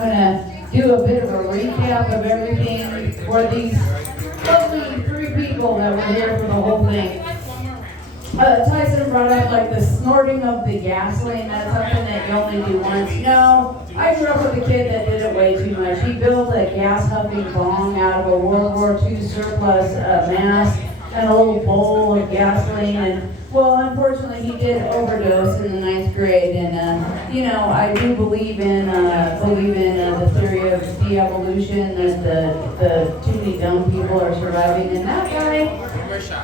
going to do a bit of a recap of everything for these lovely 3 people that were here for the whole thing. Tyson brought up like the snorting of the gasoline. That's something that you only do once. No, I grew up with a kid that did it way too much. He built a gas-huffing bong out of a World War II surplus mask and a little bowl of gasoline. And well, unfortunately, he did overdose in the 9th grade. And you know, I do believe in the theory of de-evolution, that the too many dumb people are surviving. And that guy,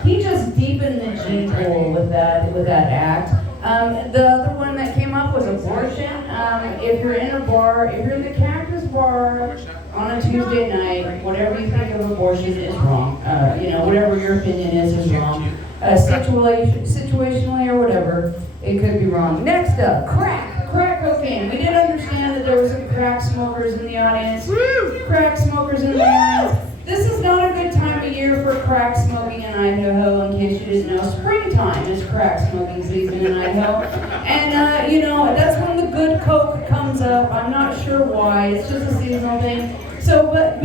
he just deepened the gene pool with that act. The other one that came up was abortion. If you're in a bar, if you're in the Cactus bar on a Tuesday night, whatever you think of abortion is wrong. You know, whatever your opinion is wrong. Situationally or whatever, it could be wrong. Next up, crack cocaine. We did understand that there were some crack smokers in the audience. Crack smokers in the audience. This is not a good time of year for crack smoking in Idaho, in case you didn't know. Springtime is crack smoking season in Idaho. And, you know, that's when the good coke comes up. I'm not sure why. It's just a seasonal thing. So, but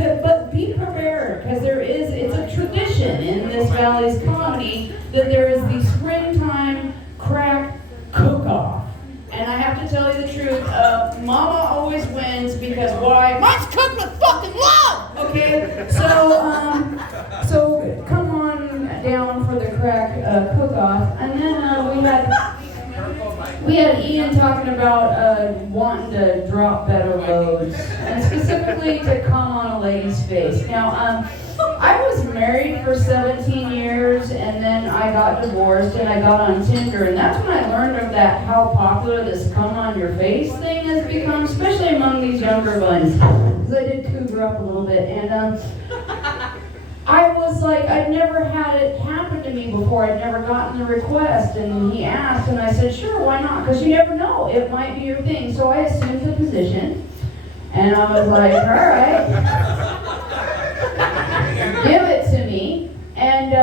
be prepared, because it's a tradition in this Valley's comedy that there is the springtime crack cook-off. And I have to tell you the truth, Mama always wins, because why? Mom's cooked with fucking love! Okay? So come on down for the crack cook-off. And then we had Ian talking about wanting to drop better loads, and specifically to come on a lady's face. Now, I was married for 17 years, and then I got divorced, and I got on Tinder, and that's when I learned of that, how popular this come on your face thing has become, especially among these younger ones, because I did cougar up a little bit, and I was like, I'd never had it happen to me before, I'd never gotten the request, and he asked, and I said, sure, why not, because you never know, it might be your thing, so I assumed the position, and I was like, all right. Give it to me. And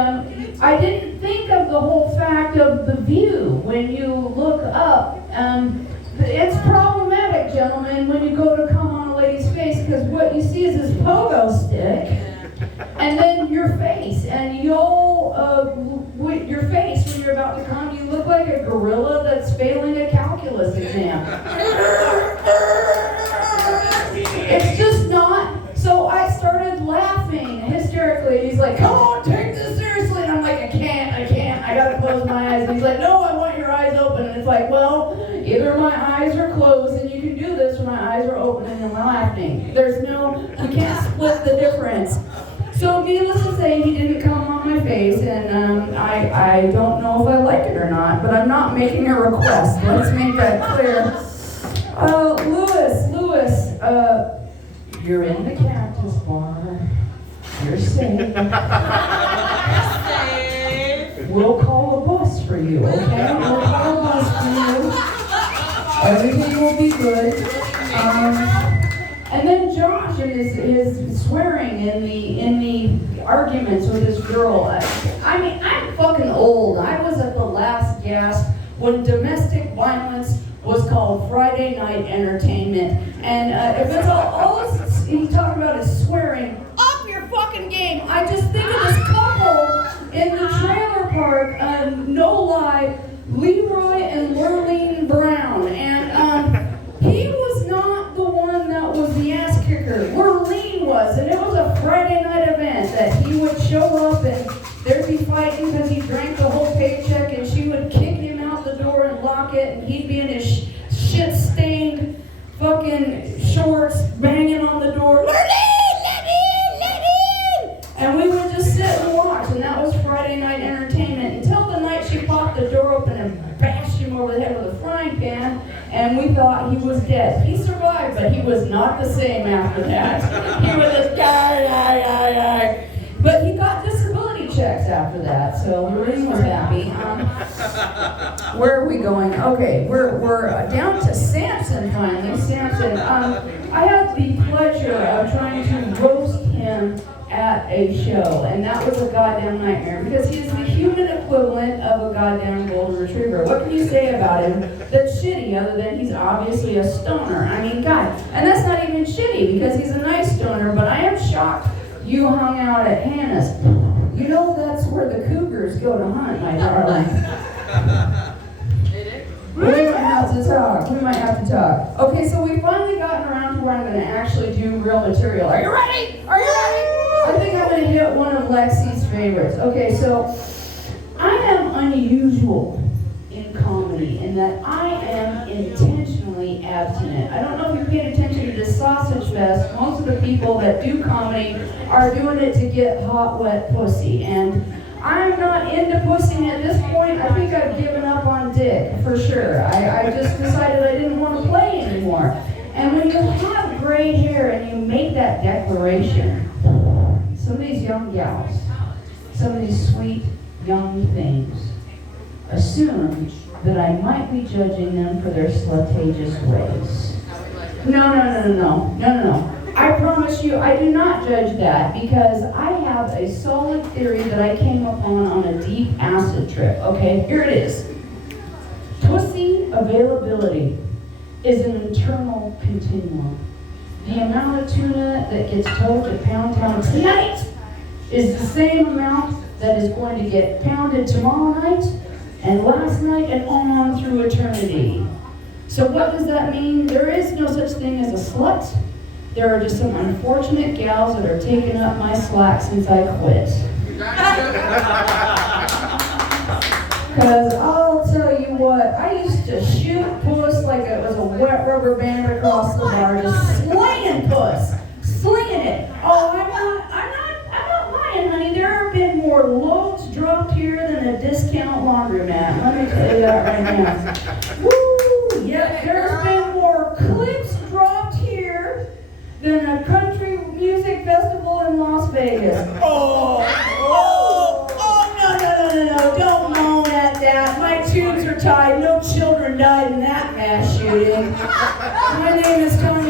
I didn't think of the whole fact of the view when you look up. It's problematic, gentlemen, when you go to come on a lady's face, because what you see is this pogo stick and then your face. And with your face when you're about to come, you look like a gorilla that's failing a calculus exam. It's just not. So I started laughing hysterically. He's like, come on, take this seriously. And I'm like, I can't. I gotta close my eyes. And he's like, no, I want your eyes open. And it's like, well, either my eyes are closed and you can do this, or my eyes are open and I'm laughing. We can't split the difference. So needless to say, he didn't come on my face, and I don't know if I like it or not, but I'm not making a request. Let's make that clear. Lewis, you're in the Cactus bar. You're safe. We'll call a bus for you, okay? We'll call a bus for you. Everything will be good. And then Josh and his swearing in the arguments with this girl. I mean, I'm fucking old. I was at the last gasp when domestic violence was called Friday night entertainment. And if it's all he's talking about is swearing, up your fucking game. I just think of this couple in the trailer park, no lie, Leroy and Lurleen Brown. And he was not the one that was the ass kicker. Lurleen was. And it was a Friday night event that he would show up and there'd be fighting because he drank the whole paycheck, and she would kick him out the door and lock it, and he'd be in his shit-stained fucking shorts banging on the door. Lurleen, let in! And we would just sit and watch, and that was Friday night entertainment until the night she popped the door open and bashed him over the head with a frying pan, and we thought he was dead. He survived, but he was not the same after that. He was this guy. But he got disability checks after that, so Lorraine was happy. Where are we going? Okay, we're down to Samson finally. Samson, I had the pleasure of trying to roast him at a show, and that was a goddamn nightmare because he is the human equivalent of a goddamn golden retriever. What can you say about him that's shitty other than he's obviously a stoner? I mean, God, and that's not even shitty because he's a nice stoner, but I am shocked you hung out at Hannah's. You know that's where the cougars go to hunt, my darling. We might have to talk. We might have to talk. Okay, so we've finally gotten around to where I'm going to actually do real material. Are you ready? Are you ready? I think I'm going to hit one of Lexi's favorites. Okay, so I am unusual in comedy in that I am intentionally abstinent. I don't know if you paid attention to this sausage fest. Most of the people that do comedy are doing it to get hot, wet pussy. And I'm not into pussy at this point. I think I've given up on dick, for sure. I just decided I didn't want to play anymore. And when you have gray hair and you make that declaration, some of these young gals, some of these sweet young things, assume that I might be judging them for their slutageous ways. No. I promise you, I do not judge that because I have a solid theory that I came upon on a deep acid trip. Okay, here it is. Pussy availability is an internal continuum. The amount of tuna that gets towed to Pound Town tonight is the same amount that is going to get pounded tomorrow night and last night and on through eternity. So what does that mean? There is no such thing as a slut. There are just some unfortunate gals that are taking up my slack since I quit. Because I'll tell you what, I used to shoot puss like it was a wet rubber band across the bar, just slinging puss, slinging it. Oh, I'm not lying, honey. There have been more loads dropped here than a discount laundromat. Let me tell you that right now. Woo! Yeah, there's been more clips dropped here than a country music festival in Las Vegas. No, don't moan at that. My tubes are tied. No children died in that mass shooting. My name is Tony